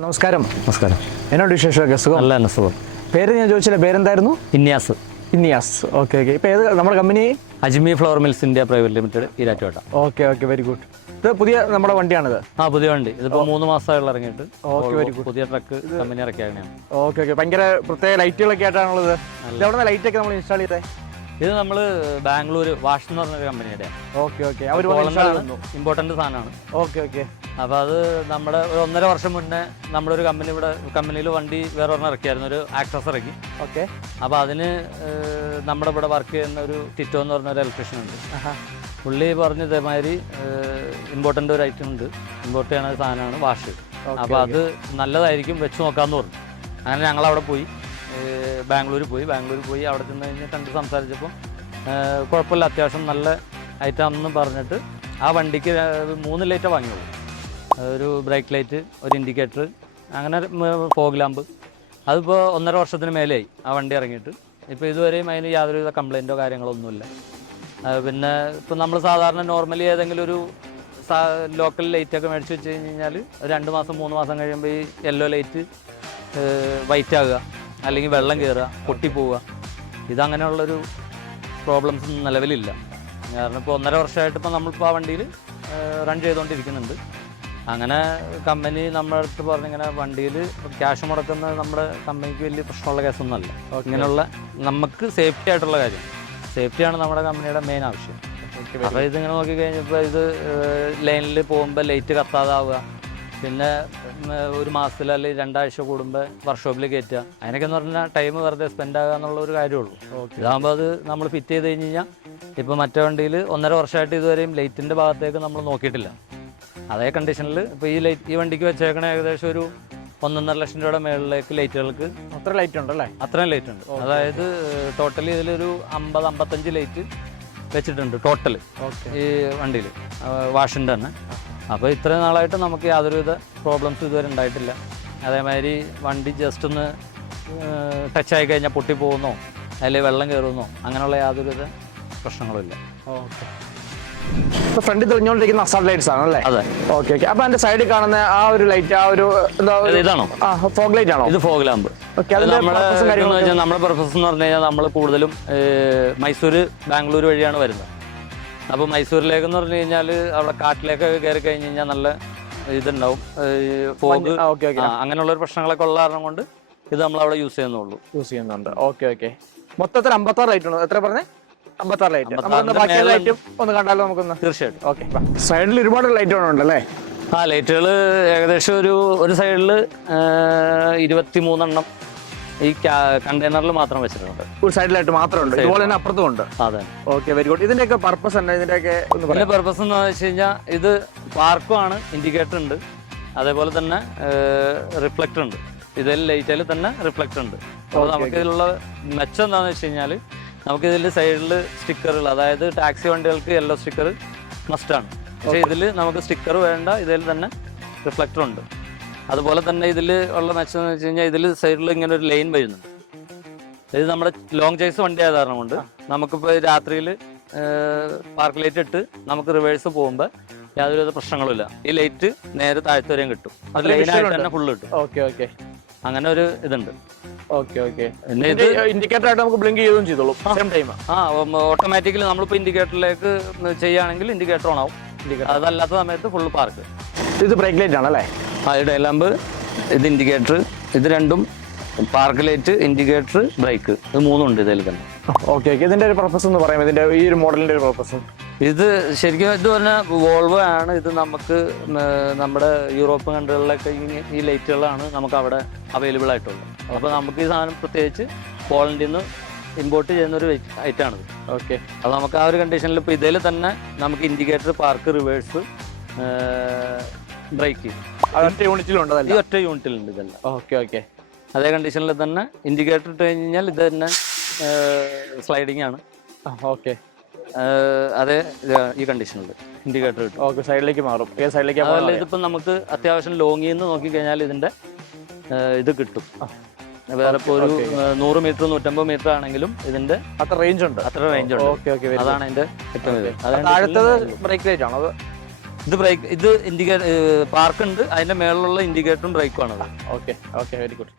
നമസ്കാരം. നമസ്കാരം. എന്നോട് വിശേഷമൊക്കെ സുഖം? നല്ല തന്നെ സുഖം. പേര് ഞാൻ ചോദിച്ചില്ല, പേരെന്തായിരുന്നു? ഇന്യാസ്. ഇന്നിയാസ്. Okay okay. ഇപ്പോൾ ഏത് നമ്മുടെ company? Ajmi flour mills India private limited, Erattupetta. Okay okay, very good. ഇത് പുതിയ നമ്മുടെ വണ്ടിയാണിത്? പുതിയ വണ്ടി. ഇതിപ്പോൾ 3 മാസമായുള്ള ഇറങ്ങിയിട്ട്. Okay, very good. പുതിയ ട്രക്ക് കമ്പനി ഇറക്കിയാണ്. Okay okay. ഭയങ്കര പ്രത്യേക ലൈറ്റുകളൊക്കെ ആയിട്ടാണുള്ളത്. എവിടെ ലൈറ്റൊക്കെ നമ്മൾ ഇൻസ്റ്റാൾ ചെയ്തേ? ഇത് നമ്മൾ ബാംഗ്ലൂർ വാഷ് എന്ന് പറഞ്ഞൊരു കമ്പനിയുടെ. Okay okay. അവർ ഇമ്പോർട്ടൻ്റ് സാധനമാണ്. Okay okay. അപ്പോൾ അത് നമ്മുടെ ഒരു 1.5 വർഷം മുന്നേ നമ്മുടെ ഒരു കമ്പനിയിൽ വണ്ടി വേറെ ഒരെണ്ണം ഇറക്കിയായിരുന്നു, ഒരു ആക്സസ് ഇറക്കി. ഓക്കെ. അപ്പോൾ അതിന് നമ്മുടെ ഇവിടെ വർക്ക് ചെയ്യുന്ന ഒരു ടിറ്റോ എന്ന് പറഞ്ഞ ഒരു ഇലക്ട്രീഷ്യൻ ഉണ്ട്. പുള്ളി പറഞ്ഞ ഇതേമാതിരി ഇമ്പോർട്ടൻ്റ് ഒരു ഐറ്റം ഉണ്ട്, ഇമ്പോർട്ട് ചെയ്യുന്ന സാധനമാണ് വാഷ്. അപ്പോൾ അത് നല്ലതായിരിക്കും, വെച്ച് നോക്കാമെന്ന് പറഞ്ഞു. അങ്ങനെ ഞങ്ങളവിടെ പോയി, ബാംഗ്ലൂർ പോയി അവിടെ ചെന്ന് കഴിഞ്ഞ് കണ്ട് സംസാരിച്ചപ്പോൾ കുഴപ്പമില്ല, അത്യാവശ്യം നല്ല ഐറ്റമാണെന്ന് പറഞ്ഞിട്ട് ആ വണ്ടിക്ക് 3 ലൈറ്റേ വാങ്ങിയുള്ളൂ. ഒരു ബ്രേക്ക് ലൈറ്റ്, ഒരു ഇൻഡിക്കേറ്റർ, അങ്ങനെ ഫോഗ് ലാമ്പ്. അതിപ്പോൾ 1.5 വർഷത്തിന് മേലെയായി ആ വണ്ടി ഇറങ്ങിയിട്ട്. ഇപ്പോൾ ഇതുവരെയും അതിന് യാതൊരുവിധ കംപ്ലൈൻറ്റോ കാര്യങ്ങളോ ഒന്നുമില്ല. പിന്നെ ഇപ്പോൾ നമ്മൾ സാധാരണ നോർമലി ഏതെങ്കിലും ഒരു ലോക്കൽ ലൈറ്റൊക്കെ മേടിച്ച് വെച്ച് കഴിഞ്ഞാൽ 2 മാസം 3 മാസം കഴിയുമ്പോൾ ഈ യെല്ലോ ലൈറ്റ് വൈറ്റ് ആകുക, അല്ലെങ്കിൽ വെള്ളം കയറുക, പൊട്ടിപ്പോവുക. ഇതങ്ങനെയുള്ളൊരു പ്രോബ്ലംസ് ഒന്നും നിലവിലില്ല. കാരണം ഇപ്പോൾ 1.5 വർഷമായിട്ട് ഇപ്പോൾ നമ്മളിപ്പോൾ ആ വണ്ടിയിൽ റൺ ചെയ്തുകൊണ്ടിരിക്കുന്നുണ്ട്. അങ്ങനെ കമ്പനി നമ്മുടെ അടുത്ത് പറഞ്ഞിങ്ങനെ വണ്ടിയിൽ ക്യാഷ് മുടക്കുന്ന നമ്മുടെ കമ്പനിക്ക് വലിയ പ്രശ്നമുള്ള കേസൊന്നുമല്ല. ഇങ്ങനെയുള്ള നമുക്ക് സേഫ്റ്റി ആയിട്ടുള്ള കാര്യം, സേഫ്റ്റിയാണ് നമ്മുടെ കമ്പനിയുടെ മെയിൻ ആവശ്യം. അപ്പോൾ ഇതിങ്ങനെ നോക്കിക്കഴിഞ്ഞപ്പോൾ ഇത് ലൈനിൽ പോകുമ്പോൾ ലൈറ്റ് കത്താതാവുക, പിന്നെ 1 മാസത്തിൽ അല്ലെങ്കിൽ 2 ആഴ്ച കൂടുമ്പോൾ വർക്ക്ഷോപ്പിൽ കയറ്റുക, അതിനൊക്കെ എന്ന് പറഞ്ഞാൽ ടൈം വെറുതെ സ്പെൻഡ് ആകുക എന്നുള്ള ഒരു കാര്യമുള്ളൂ. ഇതാകുമ്പോൾ അത് നമ്മൾ ഫിറ്റ് ചെയ്ത് കഴിഞ്ഞ് കഴിഞ്ഞാൽ ഇപ്പോൾ മറ്റേ വണ്ടിയിൽ 1.5 വർഷമായിട്ട് ഇതുവരെയും ലൈറ്റിൻ്റെ ഭാഗത്തേക്ക് നമ്മൾ നോക്കിയിട്ടില്ല. അതേ കണ്ടീഷനിൽ ഇപ്പോൾ ഈ വണ്ടിക്ക് വെച്ചേക്കണ ഏകദേശം ഒരു 1.5 ലക്ഷം രൂപയുടെ മേളിലേക്ക് ലൈറ്റുകൾക്ക് അത്ര ലൈറ്റ് ഉണ്ടല്ലേ? അത്രയും ലൈറ്റ് ഉണ്ട്. അതായത് ടോട്ടലി ഇതിലൊരു 50-55 ലൈറ്റ് വെച്ചിട്ടുണ്ട് ടോട്ടൽ ഈ വണ്ടിയിൽ, വാഷിൻ്റെ തന്നെ. അപ്പോൾ ഇത്രയും നാളായിട്ട് നമുക്ക് യാതൊരുവിധ പ്രോബ്ലംസ് ഇതുവരെ ഉണ്ടായിട്ടില്ല. അതേമാതിരി വണ്ടി ജസ്റ്റ് ഒന്ന് ടച്ചായി കഴിഞ്ഞാൽ പൊട്ടിപ്പോകുന്നോ അല്ലെങ്കിൽ വെള്ളം കയറുന്നോ അങ്ങനെയുള്ള യാതൊരുവിധ പ്രശ്നങ്ങളുമില്ല. ഓക്കെ. ഇപ്പോൾ ഫ്രണ്ടിൽ തെളിഞ്ഞുകൊണ്ടിരിക്കുന്ന അസാൾട്ട് ലൈറ്റ്സ് ആണല്ലേ? അതെ. Okay okay. അപ്പോൾ അതിൻ്റെ സൈഡിൽ കാണുന്ന ആ ഒരു ലൈറ്റ്, ആ ഒരു ഇതാണോ? ഫോഗ് ലൈറ്റ് ആണോ? ഇത് ഫോഗ് ലാമ്പ്. നമ്മുടെ പർപ്പസ് എന്ന് പറഞ്ഞു കഴിഞ്ഞാൽ നമ്മൾ കൂടുതലും മൈസൂർ ബാംഗ്ലൂർ വഴിയാണ് വരുന്നത്. അപ്പോൾ മൈസൂരിലേക്കെന്ന് പറഞ്ഞു കഴിഞ്ഞാൽ അവിടെ കാട്ടിലേക്കൊക്കെ കയറി കഴിഞ്ഞ് കഴിഞ്ഞാൽ നല്ല ഇതുണ്ടാവും, ഫോഗ്, അങ്ങനെയുള്ളൊരു പ്രശ്നങ്ങളൊക്കെ ഉള്ള കാരണം കൊണ്ട് ഇത് നമ്മൾ അവിടെ യൂസ് ചെയ്യുന്നുണ്ട്. Okay okay. മൊത്തത്തിൽ 56 ലൈറ്റ് ഉണ്ട്. എത്ര പറഞ്ഞേ? 56 ലൈറ്റ്. ബാക്കി ലൈറ്റും ഒന്ന് കണ്ടാലോ നമുക്കൊന്ന്? തീർച്ചയായിട്ടും. ഓക്കെ. സൈഡിൽ ഒരുപാട് ലൈറ്റുകളുണ്ടല്ലേ? ലൈറ്റുകൾ ഏകദേശം ഒരു സൈഡിൽ 23 എണ്ണം ഈ കണ്ടെയ്നറിൽ മാത്രം വെച്ചിട്ടുണ്ട്. ഒരു സൈഡിലായിട്ട് മാത്രമുണ്ട്, ഇതുപോലെ തന്നെ അപ്പുറത്തും ഉണ്ട്. അതെ. Okay, very good. ഇതിന്റെയൊക്കെ പർപ്പസ് എന്താ? ഇതിന്റെയൊക്കെ പർപ്പസ് എന്ന് വെച്ച് കഴിഞ്ഞാൽ ഇത് പാർക്കും ആണ്, ഇൻഡിക്കേറ്റർ ഉണ്ട്, അതേപോലെ തന്നെ റിഫ്ലക്ടർ ഉണ്ട്. ഇതിൽ ലൈറ്റിൽ തന്നെ റിഫ്ലക്ടർ ഉണ്ട്. അപ്പോൾ നമുക്കിതിലുള്ള മെച്ചം എന്താണെന്ന് വെച്ച് കഴിഞ്ഞാൽ നമുക്കിതിൽ സൈഡിൽ സ്റ്റിക്കറുകൾ, അതായത് ടാക്സി വണ്ടികൾക്ക് യെല്ലോ സ്റ്റിക്കർ മസ്റ്റാണ്. പക്ഷേ ഇതിൽ നമുക്ക് സ്റ്റിക്കർ വേണ്ട, ഇതിൽ തന്നെ റിഫ്ലക്ടർ ഉണ്ട്. അതുപോലെ തന്നെ ഇതിൽ ഉള്ള മെച്ചം എന്ന് വെച്ച് കഴിഞ്ഞാൽ ഇതിൽ സൈഡിൽ ഇങ്ങനെ ഒരു ലൈൻ വരുന്നുണ്ട്. ഇത് നമ്മുടെ ലോങ് ചേസ് വണ്ടി ആയ കാരണം കൊണ്ട് നമുക്കിപ്പോൾ രാത്രിയിൽ പാർക്ക് ലൈറ്റ് ഇട്ട് നമുക്ക് റിവേഴ്സ് പോകുമ്പോൾ യാതൊരുവിധ പ്രശ്നങ്ങളുമില്ല. ഈ ലൈറ്റ് നേരെ താഴത്ത് വരെയും കിട്ടും, അത് ലൈനായിട്ട് തന്നെ ഫുള്ള് കിട്ടും. Okay okay. അങ്ങനെ ഒരു ഇതുണ്ട്. Okay okay. ഇത് ഇൻഡിക്കേറ്റർ ആയിട്ട് നമുക്ക് ബ്ലിങ്ക് ചെയ്തും ചെയ്തോളൂ സെയിം ടൈം? ഓട്ടോമാറ്റിക്കലി നമ്മളിപ്പോൾ ഇൻഡിക്കേറ്ററിലേക്ക് ചെയ്യുകയാണെങ്കിൽ ഇൻഡിക്കേറ്റർ ഓൺ ആവും, അതല്ലാത്ത സമയത്ത് ഫുള്ള് പാർക്ക്. ഇത് ബ്രേക്ക് ലൈറ്റ് ആണല്ലേ? ഇത് ഡേ ലാമ്പ്, ഇത് ഇൻഡിക്കേറ്റർ, ഇത് രണ്ടും പാർക്ക് ലൈറ്റ്, ഇൻഡിക്കേറ്റർ, ബ്രേക്ക്, ഇത് 3 ഉണ്ട് ഇതിൽ തന്നെ. Okay okay. ഇതിന്റെ ഒരു പർപ്പസ് എന്ന് പറയാം, ഇതിന്റെ ഈ ഒരു മോഡലിന്റെ ഒരു പർപ്പസ്? ഇത് ശരിക്കും ഇത് പറഞ്ഞാൽ വോൾവോ ആണ്. ഇത് നമുക്ക് നമ്മുടെ യൂറോപ്പ് കൺട്രികളിലൊക്കെ ഈ ലൈറ്റുകളാണ് നമുക്ക് അവിടെ അവൈലബിൾ ആയിട്ടുള്ളത്. അപ്പോൾ നമുക്ക് ഈ സാധനം പ്രത്യേകിച്ച് പോളണ്ടിൽ നിന്ന് ഇമ്പോർട്ട് ചെയ്യുന്ന ഒരു ഐറ്റമാണിത്. ഓക്കെ. അത് നമുക്ക് ആ ഒരു കണ്ടീഷനിൽ ഇപ്പോൾ ഇതിൽ തന്നെ നമുക്ക് ഇൻഡിക്കേറ്റർ, പാർക്ക്, റിവേഴ്സ്, ബ്രേക്ക് ഒറ്റ യൂണിറ്റിലുണ്ട്. ഈ ഒറ്റ യൂണിറ്റിലുണ്ട് ഇതെല്ലാം. Okay okay. അതേ കണ്ടീഷനിൽ തന്നെ ഇൻഡിക്കേറ്റർ ഇട്ട് കഴിഞ്ഞാൽ ഇത് തന്നെ സ്ലൈഡിങ് ആണ്. ഓക്കെ. അതേ ഈ കണ്ടീഷനിൽ ഇൻഡിക്കേറ്റർ കിട്ടും. ഓക്കെ. സൈഡിലേക്ക് മാറും. സൈഡിലേക്ക് അതല്ല, ഇതിപ്പോൾ നമുക്ക് അത്യാവശ്യം ലോങ്ങിൽ നിന്ന് നോക്കിക്കഴിഞ്ഞാൽ ഇതിൻ്റെ ഇത് കിട്ടും. വേറെ ഇപ്പോൾ ഒരു 100 മീറ്റർ 150 മീറ്റർ ആണെങ്കിലും ഇതിന്റെ അത്ര റേഞ്ച് ഉണ്ട്. അതാണ് അതിന്റെ ഏറ്റവും ബ്രേക്ക് ലൈറ്റ് ആണോ? ഇത് ബ്രേക്ക്, ഇത് ഇൻഡിക്കേറ്റർ പാർക്ക് ഉണ്ട്, അതിന്റെ മേളിലുള്ള ഇൻഡിക്കേറ്ററും ബ്രേക്കും ആണത്. Okay okay, very good.